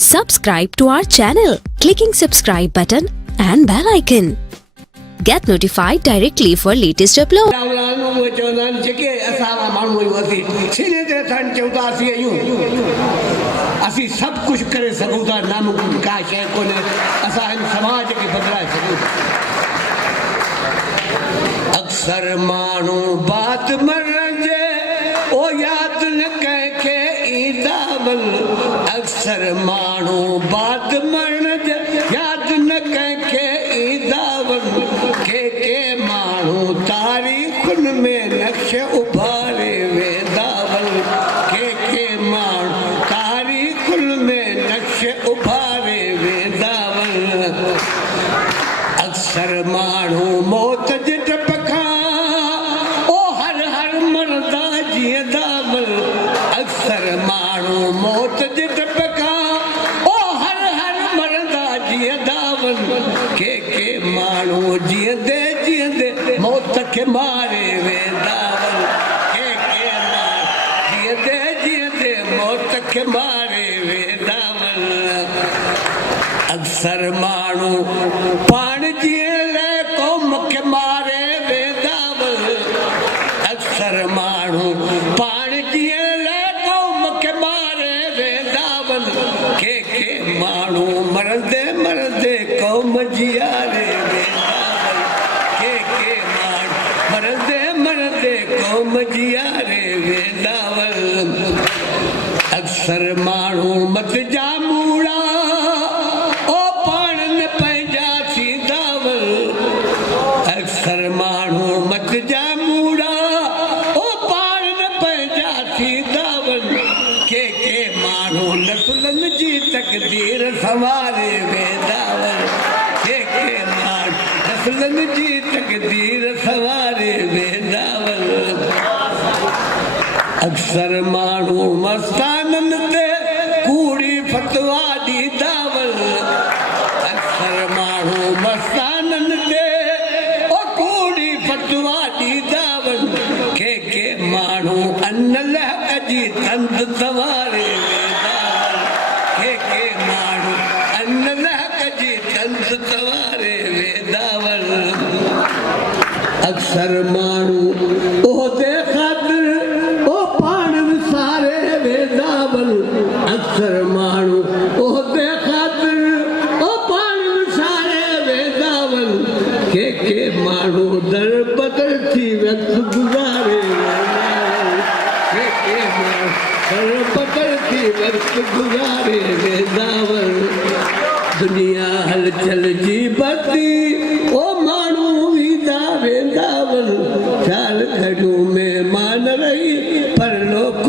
Subscribe to our channel, clicking subscribe button and bell icon. Get notified directly for latest upload. असी सब कुछ करे सकूं था नामुमकिन का शय कोने असा इन समाज के बदलाए सकूं अक्सर मानू बात मरजे ओ याद न कह के ईदावल अक्सर मानू बात मरजे याद न कह के ईदावल के मानू तारीखुन में नक्श उभारे वेदावल के मानू उभारे वेदावल अक्सर मानू मौत जे टपखा ओ हर हर मरदा जीअं दावल अक्सर मानू मौत जे टपखा ओ हर हर मरदा जीअं दावल के मानू जीअं दे मौत खे मारे वेदावल के जीअं दे मौत खे मारे वेदावल अक्सर मानू पाण जीअं लाइ क़ौम खे मारे वेदावल अक्सर मानू पाण जीअं लाइ क़ौम खे मारे वेदावल के मानू मरंदे मरंदे क़ौम जीआरे वेदावल के मानू मरंदे मरंदे क़ौम जीआरे वेदावल अक्सर मानू मत जा मूड़ा अक्सर मानू मत जा मूड़ा ओ पाण न पंहिंजा थींदावल के मानू नसुलन जी तकदीर संवारे वेदावल के मानू नसुलन जी तकदीर संवारे वेदावल अक्सर मानू मस्तानन ते कूड़ी फतवा ॾींदावल अक्सर मानू मस्तानन ते फतवा ॾींदावल के मानू अन लहक जी तंद सवारे वेदावल के मानू अन लहक जी तंद सवारे वेदावल अक्सर मानू ओहदे ख़ातिर ओ पाण विसारे वेदावल अक्सर मानू ओहदे ख़ातिर ओ पाण विसारे वेदावल के मानू दर बदल थी वक्त गुजारे दर बदल थी वक्त गुजारे वेदावल दुनिया हलचल जी बती ओ मानू वीदा वेदावल चाल घड़ू में मान रही पर लोक